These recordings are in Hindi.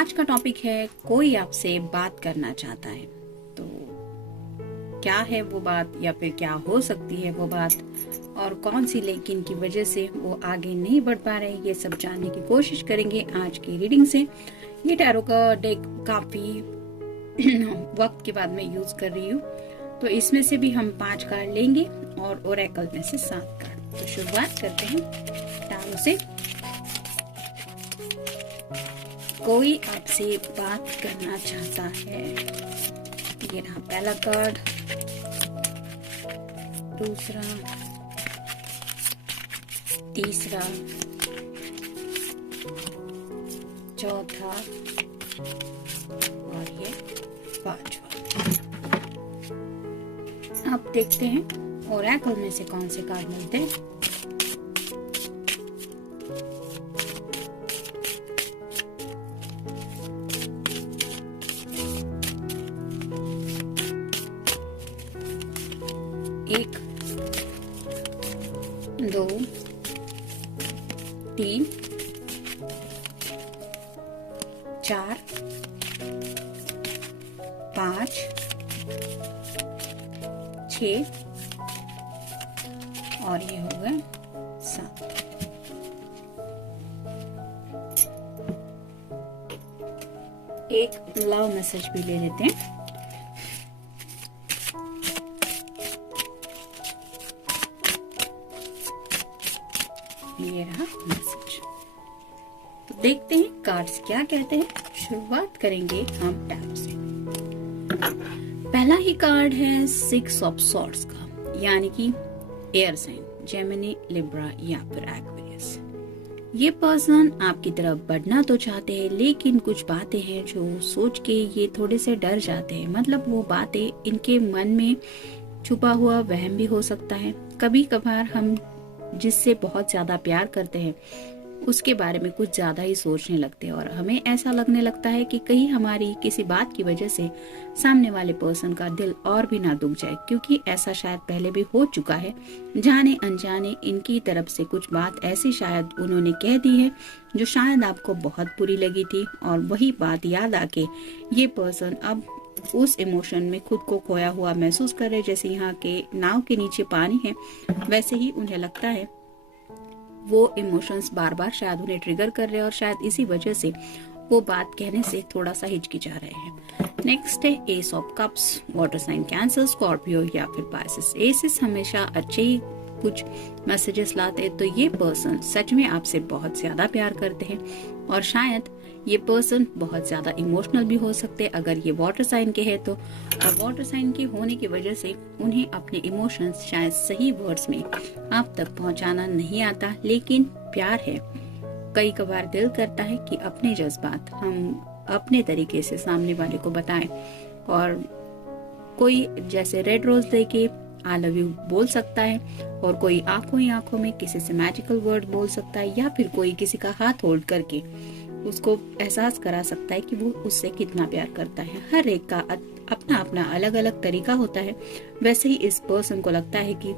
आज का टॉपिक है कोई आपसे बात करना चाहता है, तो क्या है वो बात या फिर क्या हो सकती है वो बात और कौन सी लेकिन की वजह से वो आगे नहीं बढ़ पा रहे, ये सब जानने की कोशिश करेंगे आज की रीडिंग से। ये टैरो का डेक काफी वक्त के बाद मैं यूज कर रही हूँ, तो इसमें से भी हम 5 कार्ड लेंगे और ओरेकल में से 7 कार्ड। तो शुरुआत करते हैं टैरो से। कोई आपसे बात करना चाहता है। ये रहा पहला कार्ड, दूसरा, तीसरा, चौथा और ये 5वां। अब देखते हैं ओरेकल में से कौन से कार्ड मिलते हैं। एक, 2, 3, 4, 5, 6 और ये हो गए 7। एक लव मैसेज भी ले लेते हैं। ये रहा मैसेज। तो देखते हैं कार्ड्स क्या कहते हैं। शुरुआत करेंगे हम टैरो से। पहला ही कार्ड है 6 ऑफ सॉर्ड्स का, यानी कि एयर साइन, जेमिनी, लिब्रा या फिर एक्वेरियस। ये पर्सन आपकी तरफ बढ़ना तो चाहते हैं, लेकिन कुछ बातें हैं जो सोच के ये थोड़े से डर जाते हैं। मतलब वो बातें इनके मन में छुपा हुआ वहम भी हो सकता है। कभी कभार हम जिससे बहुत ज्यादा प्यार करते हैं उसके बारे में कुछ ज्यादा ही सोचने लगते हैं और हमें ऐसा लगने लगता है कि कहीं हमारी किसी बात की वजह से सामने वाले पर्सन का दिल और भी ना दुख जाए, क्योंकि ऐसा शायद पहले भी हो चुका है। जाने अनजाने इनकी तरफ से कुछ बात ऐसी शायद उन्होंने कह दी है जो शायद आपको बहुत बुरी लगी थी, और वही बात याद आके ये पर्सन अब उस इमोशन में खुद को खोया हुआ महसूस कर रहे। जैसे यहाँ के नाव के नीचे पानी है, वैसे ही उन्हें लगता है वो इमोशंस बार बार शायद उन्हें ट्रिगर कर रहे हैं और शायद इसी वजह से वो बात कहने से थोड़ा सा हिचकिचा रहे हैं। नेक्स्ट है ace of cups, water sign Cancer, Scorpio या फिर पाइसेस। एसेस हमेशा अच्छे ही कुछ मैसेजेस लाते हैं, तो ये पर्सन सच में आपसे बहुत ज्यादा प्यार करते हैं और शायद ये पर्सन बहुत ज्यादा इमोशनल भी हो सकते हैं अगर ये वाटर साइन के है तो। और वाटर साइन के होने की वजह से उन्हें अपने इमोशंस शायद सही वर्ड्स में आप तक पहुंचाना नहीं आता, लेकिन प्यार है। कई कबार दिल करता है कि अपने जज्बात हम अपने तरीके से सामने वाले को बताएं, और कोई जैसे रेड रोज देके आई लव यू बोल सकता है, और कोई आंखों ही आंखों में किसी से मैजिकल वर्ड बोल सकता है, या फिर कोई किसी का हाथ होल्ड करके उसको एहसास करा सकता है कि वो उससे कितना प्यार करता है। हर एक का अपना अपना अलग अलग तरीका होता है। वैसे ही इस पर्सन को लगता है कि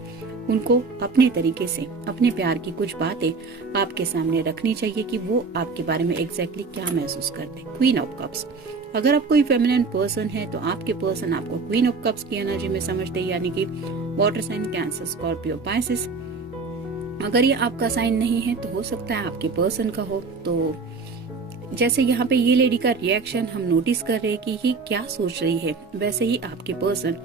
उनको अपने तरीके से अपने प्यार की कुछ बातें आपके सामने रखनी चाहिए कि वो आपके बारे में एग्जैक्टली क्या महसूस करते हैं। क्वीन ऑफ कप्स, अगर आप कोई फेमिनिन पर्सन है तो आपके पर्सन आपको क्वीन ऑफ कप्स की एनर्जी में समझते हैं, यानी कि water sign Cancer, Scorpio, Pisces. अगर ये आपका साइन नहीं है तो हो सकता है आपके पर्सन का हो। तो जैसे यहाँ पे ये लेडी का रिएक्शन हम नोटिस कर रहे हैं कि ये क्या सोच रही है, वैसे ही आपके पर्सन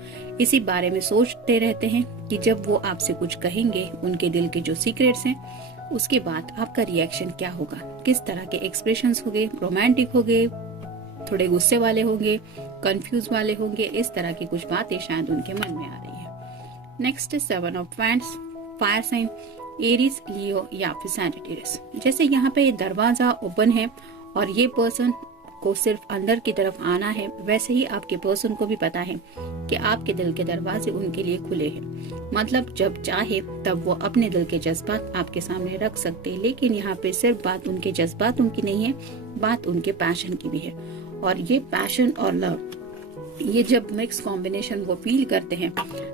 इसी बारे में सोचते रहते हैं कि जब वो आपसे कुछ कहेंगे, उनके दिल के जो सीक्रेट्स हैं, उसके बाद आपका रिएक्शन क्या होगा, किस तरह के एक्सप्रेशंस होंगे, रोमांटिक होंगे, थोड़े गुस्से वाले होंगे, कंफ्यूज वाले होंगे। इस तरह की कुछ बातें शायद उनके मन में आ रही है। नेक्स्ट है 7 of wands, fire sign, Aries, Leo या फिर सैजिटेरियस। जैसे यहाँ पे दरवाजा ओपन है और ये पर्सन को सिर्फ अंदर की तरफ आना है, वैसे ही आपके पर्सन को भी पता है कि आपके दिल के दरवाजे उनके लिए खुले हैं। मतलब जब चाहे तब वो अपने दिल के जज्बात आपके सामने रख सकते हैं। लेकिन यहाँ पे सिर्फ बात उनके जज्बातों की नहीं है, बात उनके पैशन की भी है। और ये पैशन और लव, ये जब मिक्स कॉम्बिनेशन वो फील करते हैं,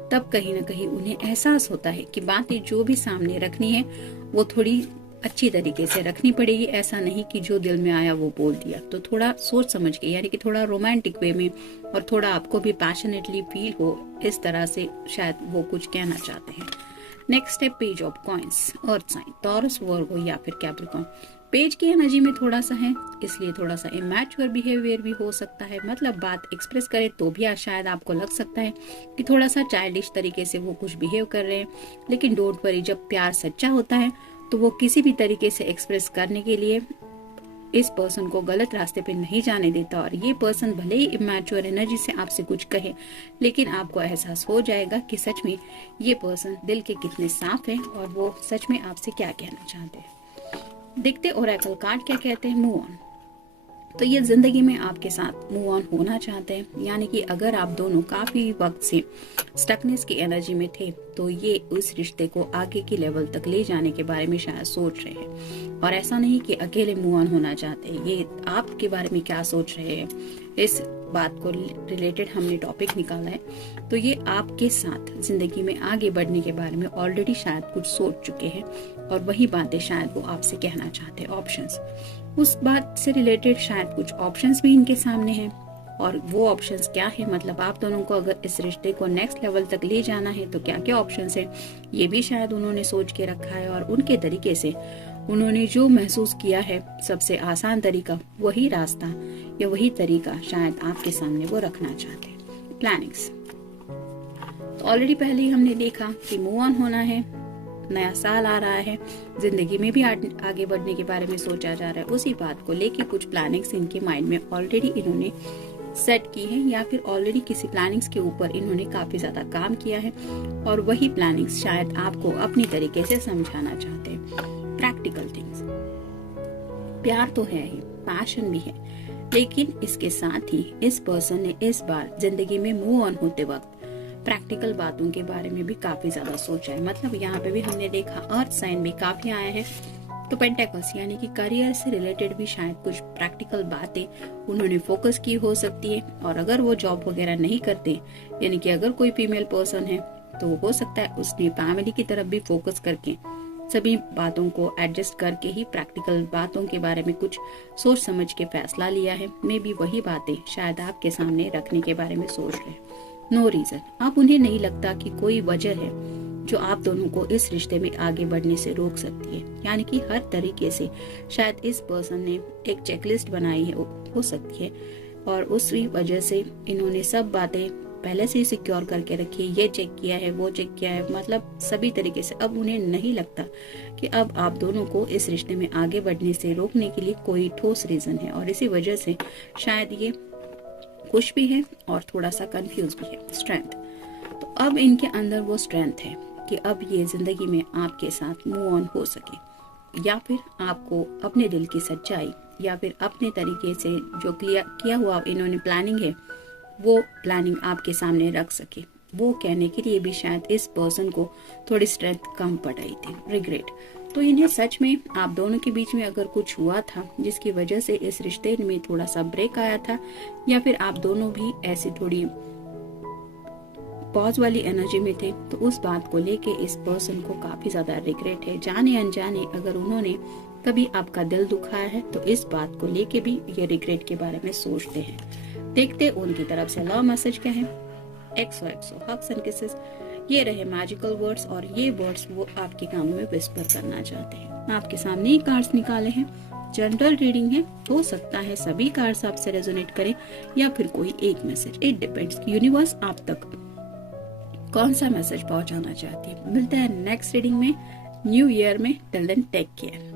तब कहीं ना कहीं उन्हें एहसास होता है कि बातें जो भी सामने रखनी है वो थोड़ी अच्छी तरीके से रखनी पड़ेगी। ऐसा नहीं कि जो दिल में आया वो बोल दिया। तो थोड़ा सोच समझ के, यानी कि थोड़ा रोमांटिक वे में और थोड़ा आपको भी पैशनेटली फील हो, इस तरह से शायद वो कुछ कहना चाहते हैं। नेक्स्ट है page of coins, earth sign, Taurus, Virgo या फिर कैप्रिकॉर्न। पेज की एनर्जी में थोड़ा सा है, इसलिए थोड़ा सा इमैच्योर बिहेवियर भी हो सकता है। मतलब बात एक्सप्रेस करे तो भी शायद आपको लग सकता है कि थोड़ा सा चाइल्डिश तरीके से वो कुछ बिहेव कर रहे हैं, लेकिन डोंट वरी, जब प्यार सच्चा होता है तो वो किसी भी तरीके से एक्सप्रेस करने के लिए इस पर्सन को गलत रास्ते पे नहीं जाने देता। और ये पर्सन भले ही इमैच्योर एनर्जी से आपसे कुछ कहे, लेकिन आपको एहसास हो जाएगा कि सच में ये पर्सन दिल के कितने साफ है और वो सच में आपसे क्या कहना चाहते हैं। देखते ओरेकल कार्ड क्या कहते हैं। Move on. तो ये जिंदगी में आपके साथ मूव ऑन होना चाहते हैं, यानी कि अगर आप दोनों काफी वक्त से स्टकनेस की एनर्जी में थे तो ये उस रिश्ते को आगे की लेवल तक ले जाने के बारे में शायद सोच रहे हैं। और ऐसा नहीं कि अकेले मूव ऑन होना चाहते हैं, ये आपके बारे में क्या सोच रहे हैं, इस बात को रिलेटेड हमने टॉपिक निकाला है। तो ये आपके साथ जिंदगी में आगे बढ़ने के बारे में ऑलरेडी शायद कुछ सोच चुके हैं और वही बातें शायद वो आपसे कहना चाहते हैं। ऑप्शंस, उस बात से रिलेटेड शायद कुछ ऑप्शंस भी इनके सामने हैं। और वो ऑप्शंस क्या है, मतलब आप दोनों को अगर इस रिश्ते को नेक्स्ट लेवल तक ले जाना है तो क्या क्या ऑप्शंस है, ये भी शायद उन्होंने सोच के रखा है। और उनके तरीके से उन्होंने जो महसूस किया है सबसे आसान तरीका, वही रास्ता या वही तरीका शायद आपके सामने वो रखना चाहते हैं। प्लानिंग्स, तो ऑलरेडी पहले ही हमने देखा कि मूव ऑन होना है, नया साल आ रहा है, जिंदगी में भी आगे बढ़ने के बारे में सोचा जा रहा है। उसी बात को लेके कुछ प्लानिंग्स इनके माइंड में ऑलरेडी इन्होंने सेट की है, या फिर ऑलरेडी किसी प्लानिंग्स के ऊपर इन्होंने काफी ज्यादा काम किया है और वही प्लानिंग्स शायद आपको अपनी तरीके से समझाना चाहते हैं। प्रैक्टिकल थिंग्स, प्यार तो है ही, पैशन भी है, लेकिन इसके साथ ही इस पर्सन ने इस बार जिंदगी में मूव ऑन होते वक्त प्रैक्टिकल बातों के बारे में भी काफी ज्यादा सोचा है। मतलब यहाँ पे भी हमने देखा अर्थ साइन भी काफी आए हैं। तो पेंटेकल्स यानी कि करियर से रिलेटेड भी शायद कुछ प्रैक्टिकल बातें उन्होंने फोकस की हो सकती है। और अगर वो जॉब वगैरह नहीं करते, यानी कि अगर कोई फीमेल पर्सन है तो हो सकता है उसने फैमिली की तरफ भी फोकस करके सभी बातों को एडजस्ट करके ही प्रैक्टिकल बातों के बारे में कुछ सोच समझ के फैसला लिया है। मे भी वही बातें शायद आपके सामने रखने के बारे में सोच रहे हैं। नो रीजन, आप उन्हें नहीं लगता कि कोई वजह है जो आप दोनों को इस रिश्ते में आगे बढ़ने से रोक सकती है। यानी कि हर तरीके से शायद इस पर्सन ने एक चेकलिस्ट बनाई है, हो सकती है, और उसी वजह से इन्होंने सब बातें पहले से ही सिक्योर करके रखी है। ये चेक किया है, वो चेक किया है, मतलब सभी तरीके से अब उन्हें नहीं लगता कि अब आप दोनों को इस रिश्ते में आगे बढ़ने से रोकने के लिए कोई ठोस रीजन है। और इसी वजह से शायद ये खुश भी है और थोड़ा सा कंफ्यूज भी है। स्ट्रेंथ, तो अब इनके अंदर वो स्ट्रेंथ है कि अब ये जिंदगी में आपके साथ मूव ऑन हो सके, या फिर आपको अपने दिल की सच्चाई या फिर अपने तरीके से जो किया हुआ इन्होंने प्लानिंग है वो प्लानिंग आपके सामने रख सके। वो कहने के लिए भी शायद इस पर्सन को थोड़ी स्ट्रेंथ कम पड़ रही थी। रिग्रेट, तो इन्हें सच में आप दोनों के बीच में अगर कुछ हुआ था जिसकी वजह से इस रिश्ते में थोड़ा सा ब्रेक आया था, या फिर आप दोनों भी ऐसी थोड़ी पॉज वाली एनर्जी में थे, तो उस बात को लेके इस पर्सन को काफी ज्यादा रिग्रेट है। जाने अनजाने अगर उन्होंने कभी आपका दिल दुखाया है तो इस बात को लेके भी ये रिग्रेट के बारे में सोचते हैं। देखते उनकी तरफ से लव मैसेज क्या है। एक्सो एक्सो, हग्स एंड किसेस, ये रहे मैजिकल वर्ड्स, और ये वर्ड्स वो आपके कानों में विस्पर करना चाहते हैं। आपके सामने ही कार्ड्स निकाले हैं, जनरल रीडिंग है, हो सकता है सभी कार्ड्स आपसे रेजोनेट करें या फिर कोई एक मैसेज, इट डिपेंड्स यूनिवर्स आप तक कौन सा मैसेज पहुंचाना चाहती है। मिलते हैं नेक्स्ट रीडिंग में न्यू ईयर में। Till then take care.